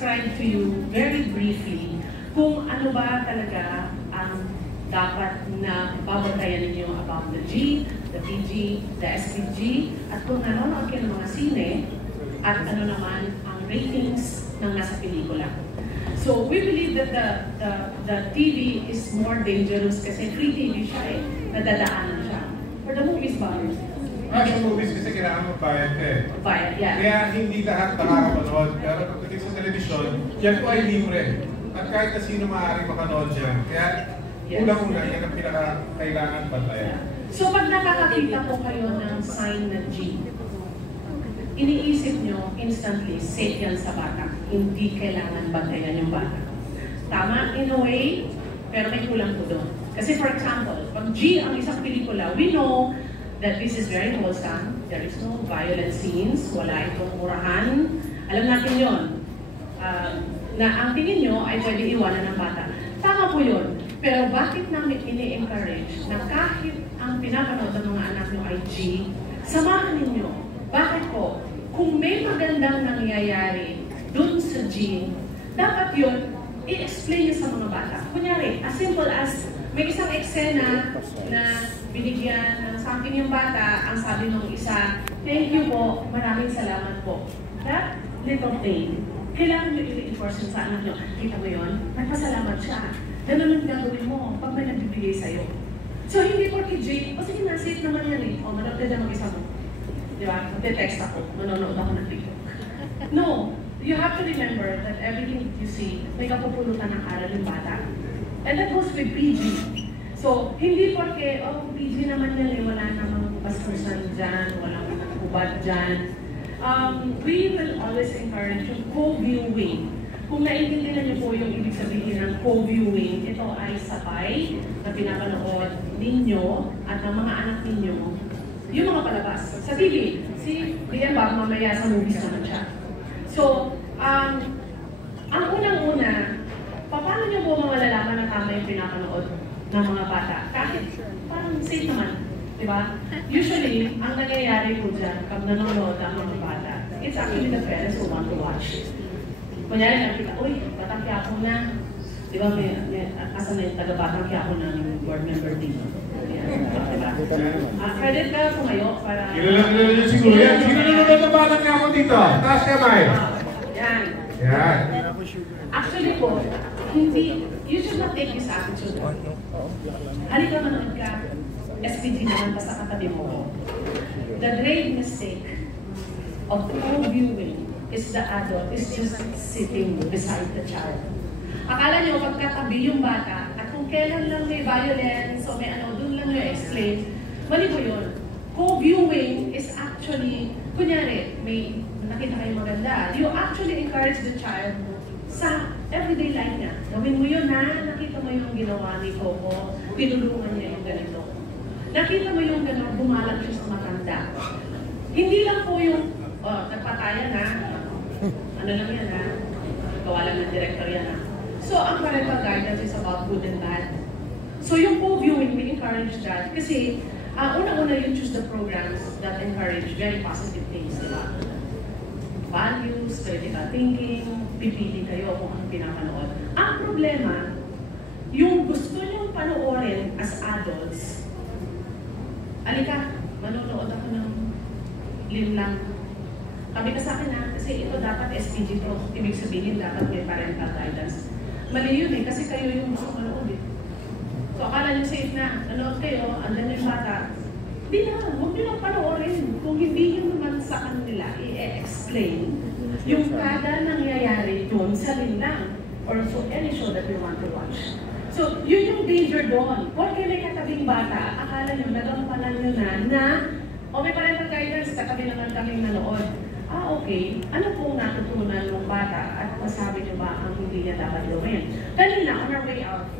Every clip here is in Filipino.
describe to you very briefly kung ano ba talaga ang dapat na babantayan ninyo about the G, the PG, the SPG, at kung nanonood kayo ng mga sine, at ano naman ang ratings ng nasa pelikula. So we believe that the TV is more dangerous kasi free TV siya eh, nadadaanan siya. For the movies ba? Sa movies kasi kailangan mo bayad ka eh. Bayad, yeah. Kaya hindi lahat nakakapanood. Pero pagdating sa telebisyon, yan po ay libre. At kahit na sino maaaring makanood dyan. Kaya unang-una, yan ang pinakakailangan bantayan. So pag nakakakita po kayo ng sign na G, iniisip nyo instantly, safe yan sa bata. Hindi kailangan bantayan yung bata. Tama in a way, pero may kulang po doon. Kasi for example, pag G ang isang pelikula, we know that this is very wholesome. There is no violent scenes, wala itong murahan. Alam natin yon. Na ang tingin nyo ay pwede iwanan ng bata. Tama po yun. Pero bakit namin ini-encourage na kahit ang pinapanood ng mga anak nyo ay G, samahan ninyo. Bakit po? Kung may magandang nangyayari dun sa G, dapat yun, i-explain nyo sa mga bata. Kunyari, as simple as may isang eksena na binigyan ng something yung bata, ang sabi ng isa, thank you po, maraming salamat po. That little thing, kailangan nyo i-reinforce yun sa anak nyo. Kita mo yun? Nagpasalamat siya. Ganun ang gagawin mo pag may nagbibigay sa'yo. So hindi po kay Jay, o sige na, safe naman yan eh. O manood ka dyan mag-isa mo. Di ba? Magte-text ako, manonood ako ng TikTok. No, you have to remember that everything you see, may kapupulutan ng aral yung bata. And that goes with PG. So, hindi porque, oh, PG naman yan eh, wala namang bastusan dyan, walang ubad dyan. We will always encourage yung co-viewing. Kung naiintindihan niyo po yung ibig sabihin ng co-viewing, ito ay sabay na pinapanood ninyo at ng mga anak ninyo yung mga palabas. Sa TV, si Liam Bob mamaya sa movies naman siya. So, ang unang-una, paano niyo po malalaman na tama yung pinapanood ng mga bata? Kahit parang safe naman, di ba? Usually, ang nangyayari po dyan, kapag nanonood ang mga bata, it's actually the parents who want to watch. Kunyari, nakita, uy, Batang Quiapo na. Di ba, asan na yung taga-Batang Quiapo na yung board member dito? Diba? Credit ka pumayo para... Kilala nyo siguro yan. Sino nanonood ng Batang Quiapo dito? Taas kamay. Yan. Yan. Actually po, hindi, you should not take this attitude. Halika manood ka, SPG naman pa sa katabi mo. The grave mistake of co-viewing is the adult is just sitting beside the child. Akala nyo, pagkatabi yung bata, at kung kailan lang may violence o may ano, dun lang yung explain, mali po yun. Co-viewing is actually, kunyari, may nakita kayo maganda, you actually encourage the child sa everyday life niya. Gawin mo yun na, nakita mo yung ginawa ni Coco, tinulungan niya yung ganito. Nakita mo yung gano'n, bumalag siya sa matanda. Hindi lang po yung, nagpatayan na, ano lang yan ha, gawa lang ng director yan ha. So, ang parental guidance is about good and bad. So, yung co-viewing, we encourage that. Kasi, una-una you choose the programs that encourage very positive things, di ba? Values, critical thinking, pipili kayo kung ano pinapanood. Ang problema, yung gusto niyong panoorin as adults, alika, manonood ako ng Linlang. Sabi ka sa akin na, kasi ito dapat SPG to. Ibig sabihin, dapat may parental guidance. Mali yun eh, kasi kayo yung gusto manood eh. So, akala nyo safe na, nanood kayo, andan yung bata. Hindi na, huwag nyo lang panoorin. Kung hindi nyo naman sa kanila i-explain yung kada nangyayari doon sa Linlang or so any show that you want to watch. So, yun yung danger doon. Porque may katabing bata, akala nyo, nagampanan nyo na, o may parental guidance, katabi naman kaming nanood. Okay. Ano pong natutunan ng bata at masabi niyo ba ang hindi niya dapat gawin? Kanina, on our way out,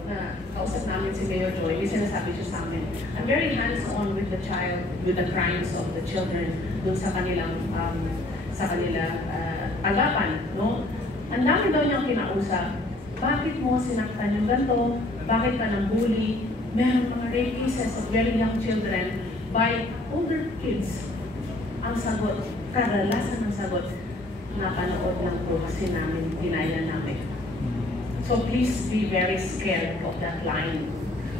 kausap namin si Mayor Joy, may sinasabi siya sa amin, I'm very hands-on with the child, with the crimes of the children, dun sa kanilang, agapan, no? Ang dami daw niyang kinausap. Bakit mo sinaktan yung ganito? Bakit ka nang bully? Meron mga rape cases of very young children by older kids. Ang sagot, kadalasan ng sagot, napanood lang po kasi namin, dinaya namin. So please be very scared of that line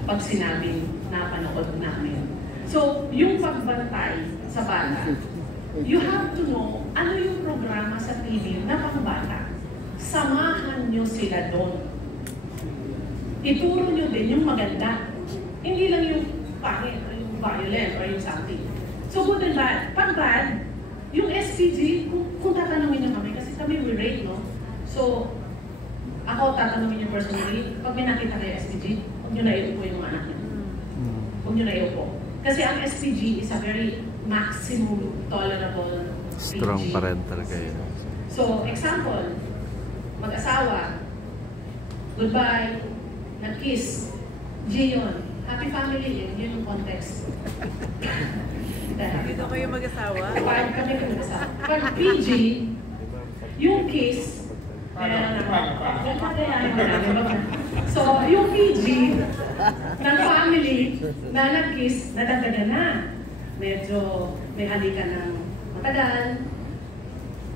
pag sinabing napanood namin. So yung pagbantay sa bata, you have to know ano yung programa sa TV na pangbata. Samahan nyo sila doon. Ituro nyo din yung maganda. Hindi lang yung pangit, o yung violent, or yung something. So good and bad. Pag bad, yung SPG, kung tatanungin nyo kami, kasi kami we rate, no? So, ako tatanungin nyo personally, pag may nakita kayo SPG, huwag nyo na iupo yung anak nyo. Huwag nyo na iupo. Kasi ang SPG is a very maximum tolerable PG. Strong parental kayo. So, example, mag-asawa, goodbye, nag-kiss, G yun. Happy family, yun yung context. Dito kayo mag-asawa? Pag kami mag-asawa. Pag PG, yung kiss, so, yung PG ng family na nag-kiss, nadagdagan na. Medyo may halika ng matagal,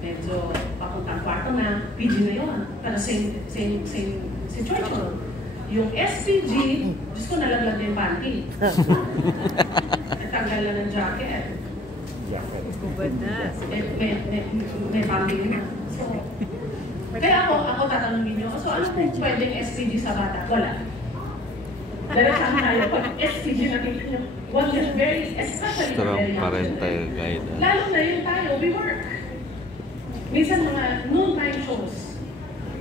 medyo papuntang kwarto na, PG na yun. Pero same situation. Yung SPG, Diyos ko nalaglag na yung panty. Natanggal na ng jacket. Kubad na. May panty na. So, kaya ako tatanungin nyo, so ano kung pwedeng SPG sa bata? Wala. Diretsahan tayo, pag SPG nakita nyo, what is very, especially Strong very parental guide. lalo na yung tayo, we work. Minsan mga noontime shows.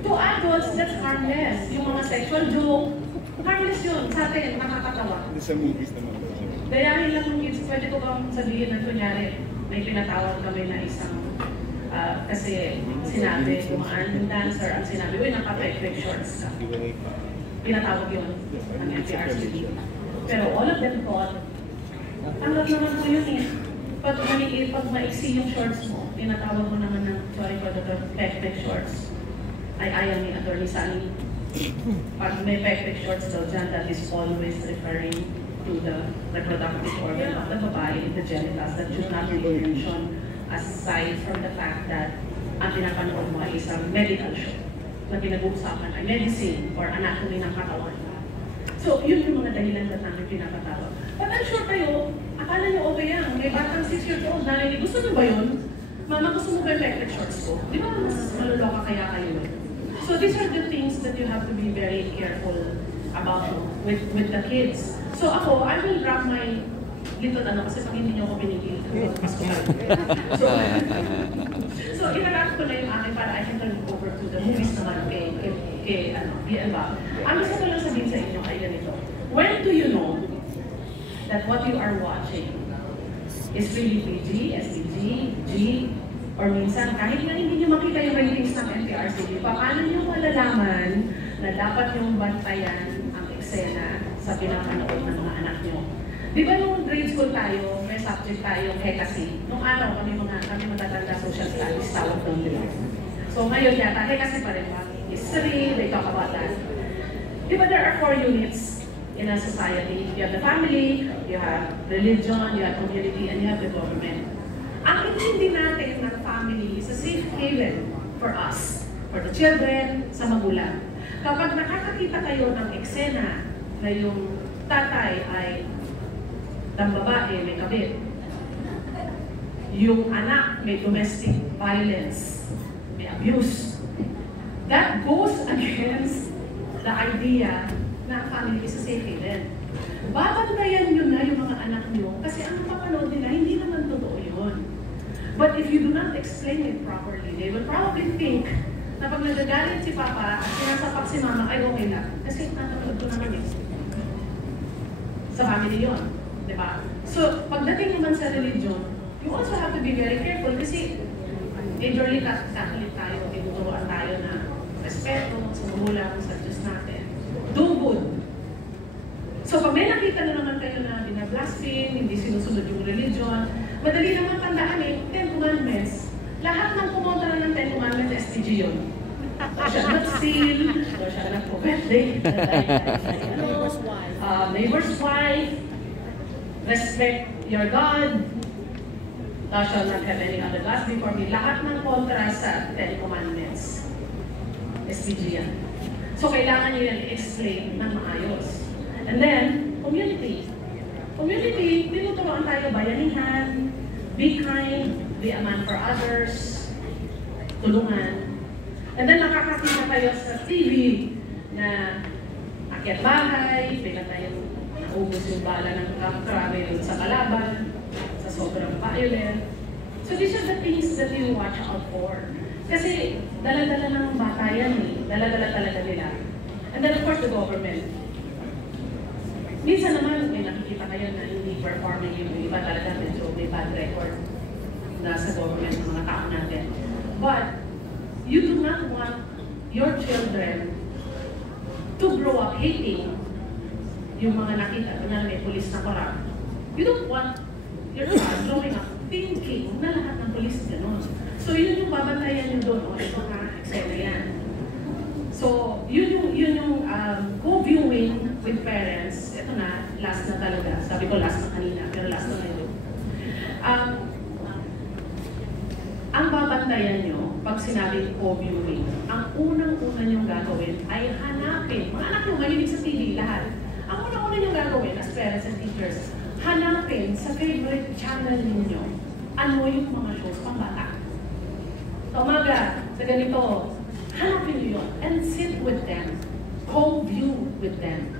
To adults, that's harmless. Yung mga sexual joke, harmless yun. Sa atin, nakakatawa. Sa movies naman. Dayahin lang ng kids, pwede ko bang sabihin na kunyari, may pinatawag kami na isang, kasi sinabi, kumaan dancer, ang sinabi, uy, naka-peg shorts ka. Pinatawag yun, ang NPRCD. Pero all of them thought, tanggap naman po yun eh. Pag maiksi yung shorts mo, pinatawag mo naman ng, sorry for the peg shorts. Ay ayaw ni Atty. Sally. Pag may peg shorts daw dyan, that is always referring to the reproductive organ of the babae, the genitals, that should not be mentioned aside from the fact that ang pinapanood mo ay isang medical show na pinag-uusapan ay medicine or anatomy ng katawan. So, yun yung mga dahilan na namin pinapatawag. But I'm sure kayo, akala nyo okay yan. May batang 6 years old, narinig, gusto nyo ba yun? Mama, gusto mo ba yung peg shorts ko? Di ba mas maluloka kaya kayo? So these are the things that you have to be very careful about with the kids. So ako, I will drop my little kasi pag hindi niyo ako binigil, so ilalap ko na yung akin para I can turn over to the movies naman kay BLBA. Ang gusto ko lang sabihin sa inyo ay ganito. When do you know that what you are watching is really PG, SPG, G, or minsan, kahit na hindi nyo makita yung ratings ng NPRCD, paano nyo malalaman na dapat yung bantayan ang eksena sa pinapanood ng mga anak nyo? Di ba nung grade school tayo, may subject tayo, HECASI. Nung araw, kami matatanda social studies, tawag doon nila. So ngayon yata, HECASI pa rin ba? History, they talk about that. Di ba there are 4 units in a society? You have the family, you have religion, you have community, and you have the government. Ang intindi natin ng family is a safe haven for us, for the children, sa magulang. Kapag nakakakita kayo ng eksena na yung tatay ay ng babae may kabit, yung anak may domestic violence, may abuse, that goes against the idea na family is a safe haven. Babantayan nyo na yung mga anak nyo kasi ang papanood nila, hindi naman totoo yun. But if you do not explain it properly, they will probably think na pag nagagalit si Papa at sinasapak si Mama ay okay lang. Kasi natapagod ko naman yun. Sa family yun. Diba? So, pagdating naman sa religion, you also have to be very careful kasi majorly Catholic tayo, tinuturoan tayo na respeto sa magulang, sa Diyos natin. Do good. So, pag may nakita na naman kayo na binablaspheme, hindi sinusunod yung religion, madali naman tandaan eh, 10 Commandments. Lahat ng pumunta na ng 10 Commandments, SPG yun. Thou shalt not steal, thou shalt not covet, neighbor's wife, respect your God, Thou shalt not have any other gods before me. Lahat ng kontra sa Ten Commandments. SPG yan. So, kailangan nyo yan i-explain ng maayos. And then, community. Community, tinuturoan tayo, bayanihan, be kind, be a man for others, tulungan. And then, nakakakita kayo sa TV na akyat bahay, bigla tayong naubos yung bala ng travel sa kalaban, sa sobrang violent. So these are the things that you watch out for. Kasi dala-dala ng bata yan eh. Dala-dala talaga nila. And then of course the government. Minsan naman may nakikita kayo na hindi performing yung iba talaga medyo may bad record na sa government ng mga tao natin. But you do not want your children to grow up hating yung mga nakita na may pulis na corrupt. You don't want your child growing up thinking na lahat ng pulis gano'n. So yun yung babantayan nyo doon, o ito nga, eksena yan. So yun yung co-viewing with parents, ito na, last na talaga. Sabi ko last na kanina, pero last na ngayon. Ang babantayan nyo, pag sinabing co-viewing, ang unang-una nyong gagawin ay hanapin. Mga anak nyo, mahilig sa TV, lahat. Ang unang-una nyong gagawin as parents and teachers, hanapin sa favorite channel ninyo, ano yung mga shows pang bata. Sa umaga, sa ganito, hanapin nyo yun and sit with them. Co-view with them.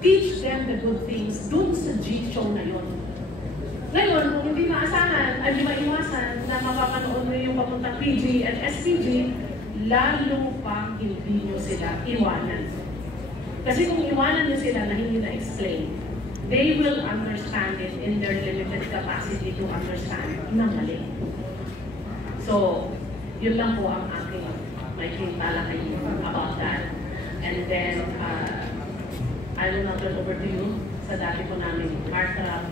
Teach them the good things dun sa G-show na yun. Ngayon, kung hindi maasahan, ay di maiwasan na mapapanood mo yung papuntang PG at SPG, lalo pang hindi nyo sila iwanan. Kasi kung iwanan nyo sila na hindi na-explain, they will understand it in their limited capacity to understand na mali. So, yun lang po ang aking may talakayin about that. And then, I will now turn over to you sa dati po namin heartthrob